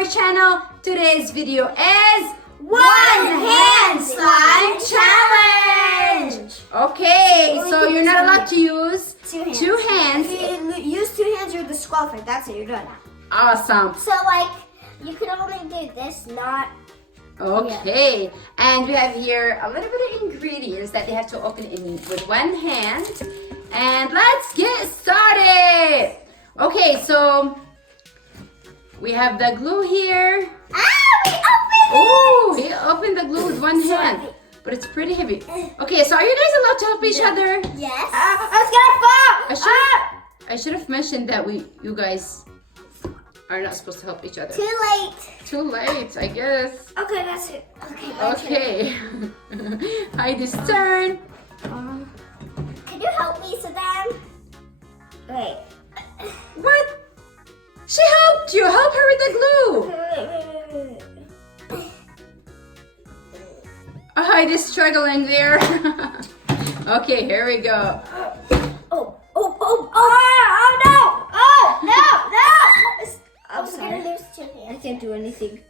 our channel. Today's video is One Hand Slime Challenge! Okay, so you're not allowed to use two hands. If you use two hands, you're disqualified. That's it, you're done. Awesome. So like, you can only do this, not... Okay, and we have here a little bit of ingredients that they have to open in with one hand. And let's get started. Okay, so we have the glue here. we opened it! Oh, he opened the glue with one hand, but it's pretty heavy. Okay, so are you guys allowed to help each other? Yes. I was gonna fall! I should have mentioned that you guys are not supposed to help each other. Too late. Too late, I guess. Okay, that's it. Okay. Heidi's turn. Can you help me, Saddam? Wait. What? She helped you. Help her with the glue. Heidi's struggling there. Okay, here we go. Oh no! Oh, no! I'm We're sorry. gonna lose two I hands. can't do anything.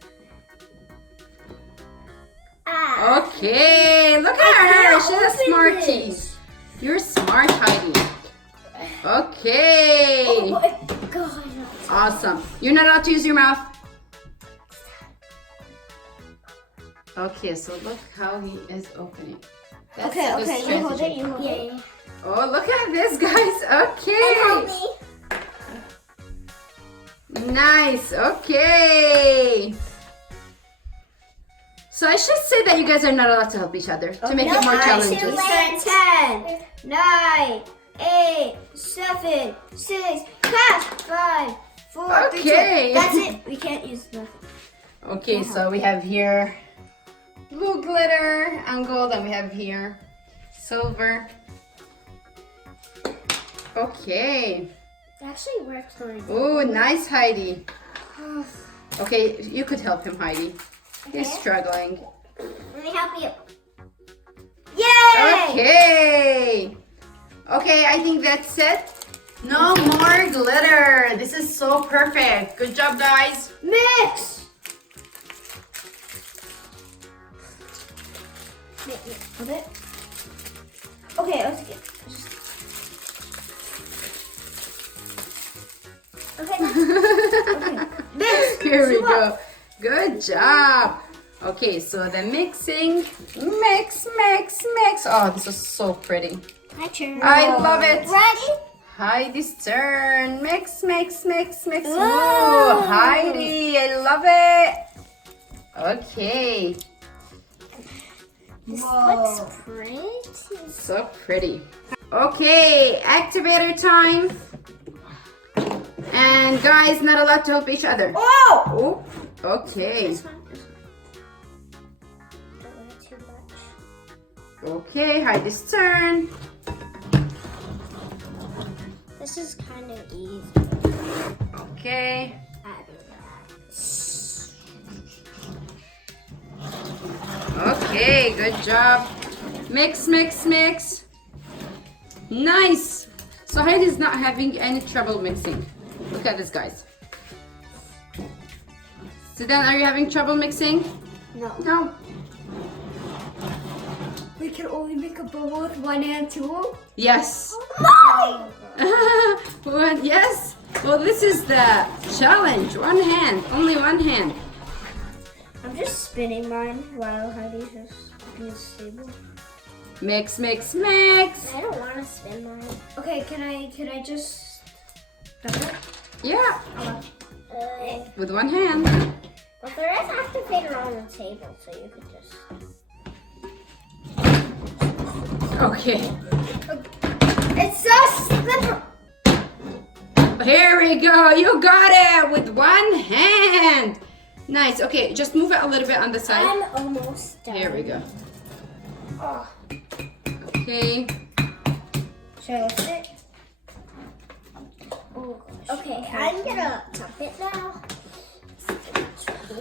Ah. Okay, look at her. She's a smartie. You're smart, Heidi. Okay. Oh my god. Awesome. You're not allowed to use your mouth. Okay, so look how he is opening. That's Okay, the you hold strategy. it, you hold it. Yeah. Oh, look at this, guys. And help Okay. me. Nice. Okay. So I should say that you guys are not allowed to help each other to make it more no, challenging. I We said 10, 9, 8, 7, 6, 5, 4, 3, 2. Okay. That's it. We can't use nothing. Okay, so we have here blue glitter and gold, and we have here silver. Okay. It actually works for me. Oh, nice, Heidi. Okay, you could help him, Heidi. He's Okay. struggling. Let me help you. Yay! Okay. Okay, I think that's it. No more glitter. This is so perfect. Good job, guys. Mix! Hold it. Okay, let's get. Okay. Mix! Here we Soup go. up. Good job. Okay, so the mixing. Mix. Oh, this is so pretty. My turn. I love it. Ready? Heidi's turn. Mix. Ooh, Whoa. Heidi, I love it. Okay, This Whoa. looks pretty. so pretty. Okay, activator time. And guys, not allowed to help each other. Oh! Oh, okay. This one. Don't want it too much. Okay, Heidi's turn. This is kind of easy. Okay. Okay, good job. Mix. Nice. So Heidi's not having any trouble mixing. Look at this, guys. Sidan, are you having trouble mixing? No. No. We can only make a bubble with one hand too? Yes. No! What? Yes. Well, this is the challenge. One hand. Only one hand. I'm just spinning mine while Heidi's just being stable. Mix. I don't want to spin mine. Okay, can I just double it? Yeah. Uh, With one hand. well, there is activator on the table, so you could just... Okay. It's so slippery! Here we go. You got it with one hand. Nice. Okay, just move it a little bit on the side. I'm almost done. Here we go. Oh. Okay. Should I lift it? Oh, okay, I'm gonna tap it now. How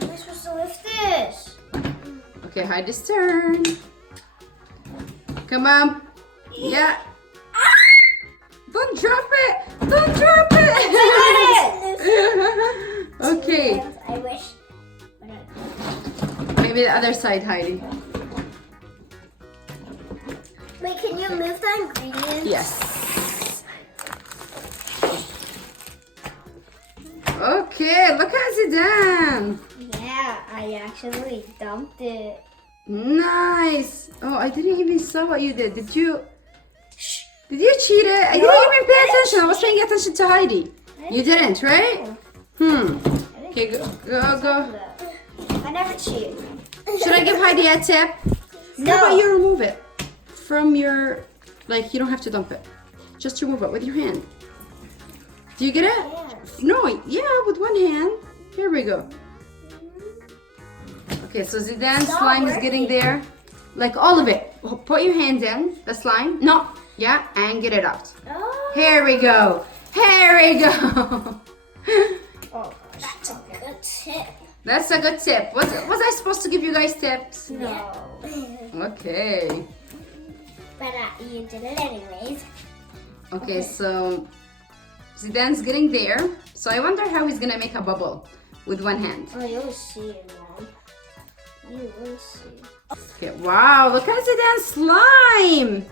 am I supposed to lift this? Okay, Heidi's turn. Come on. Yeah. Don't drop it. Don't drop it. Loose. Okay. I wish the other side, Heidi. Wait, can you move the ingredients? Yes. Okay, look at Zidane. Yeah, I actually dumped it. Nice. Oh, I didn't even saw what you did. Did you cheat it? I didn't even pay attention. I was paying attention to Heidi. You didn't, right? Okay, go. I never cheat. Should I give Heidi a tip? No. How about you remove it from your, like, you don't have to dump it. Just remove it with your hand. Do you get it? No, yeah, with one hand. Here we go. Okay, so Zidane's slime is getting there. Like all of it. Put your hand in the slime. No, yeah, and get it out. Oh, Here we go. Here we go. Oh, that's a good tip. That's a good tip. Was I supposed to give you guys tips? no. Okay. But you did it anyways. Okay, so Zidane's getting there. So I wonder how he's gonna make a bubble with one hand. Oh, you'll see it, Mom. You will see. Okay, wow, look at Zidane's slime.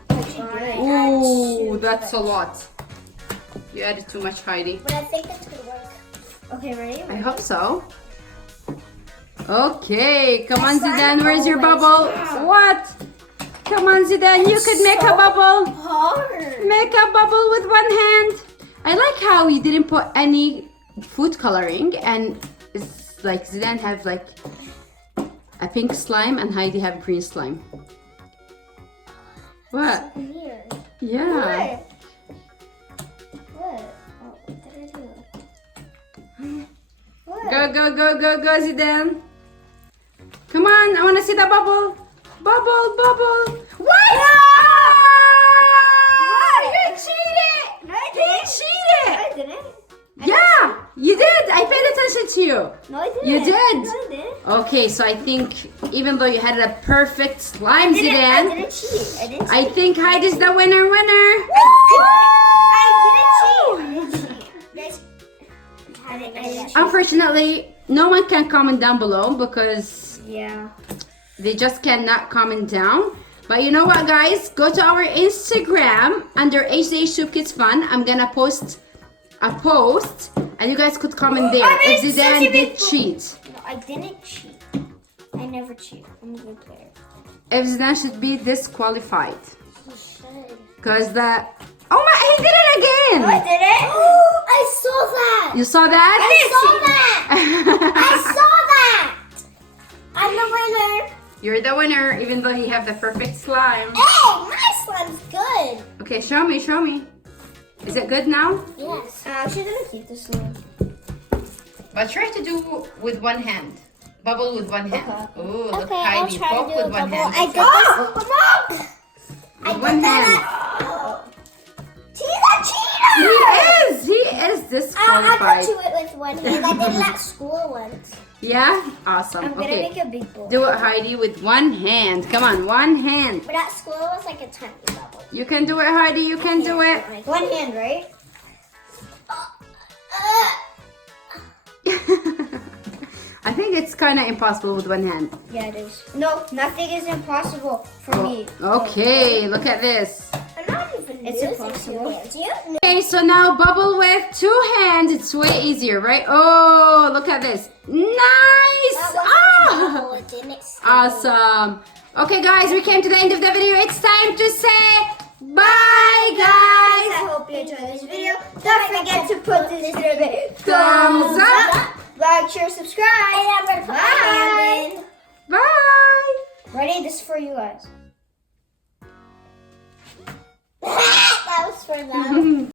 Ooh, that's a lot. You added too much, Heidi. But I think it's gonna work. Okay, ready? I hope so. Okay, come on, Zidane. Where's your bubble? What? Come on, Zidane. You could make a bubble. Hard. Make a bubble with one hand. I like how you didn't put any food coloring, and it's like Zidane have like a pink slime and Heidi have green slime. What? Weird. Yeah. What? Oh, what did I do? What? Go, Zidane. Come on, I want to see the bubble. Bubble. What? What? You cheated. No, I He didn't. cheated. I didn't. Yeah, you did. I paid attention to you. No, I didn't. You did. No, I didn't. Okay, so I think even though you had a perfect slime, I Zidane, didn't cheat. I didn't cheat. I think Heidi's the winner. I didn't cheat. I didn't cheat. Unfortunately, no one can comment down below because Yeah. they just cannot comment down. But you know what, guys? Go to our Instagram under HZHtube Kids Fun. I'm gonna post a post, and you guys could comment there if Zidane did cheat. No, I didn't cheat. I never cheat. I'm a good player. If Zidane should be disqualified. You should. Because the... Oh my, he did it again! No, I didn't. I saw that. You saw that? I saw that. I saw that. I'm the winner. You're the winner, even though he have the perfect slime. Hey, my slime's good. Okay, show me. Is it good now? Yes. She's gonna keep this one. But try to do with one hand. Bubble with one hand. Okay. Ooh, look, Okay, I'll Heidi. try to Poke do with a one bubble. hand. I did Mom! With one hand. She's a cheater. He is I disqualified. could do it with one hand. I did it at school once. Yeah? Awesome. I'm gonna Okay. make a big bowl. Do it, Heidi, with one hand. Come on, one hand. But at school it was like a tiny bubble. You can do it, Heidi. You can do it. One hand, right? I think it's kind of impossible with one hand. Yeah, it is. No, nothing is impossible for me. Okay, look at this. I'm not even It's using impossible. two hands. You Okay, so now bubble with two hands. It's way easier, right? Oh, look at this. Nice! That wasn't a Ah! bubble. It didn't stay. Awesome. Okay, guys, we came to the end of the video. It's time to say bye, guys. I hope you enjoyed this video. Don't forget to put this video Thumbs up. like, share, subscribe. And I'm gonna put my hand in. Bye. Ready? This is for you guys. That was for them.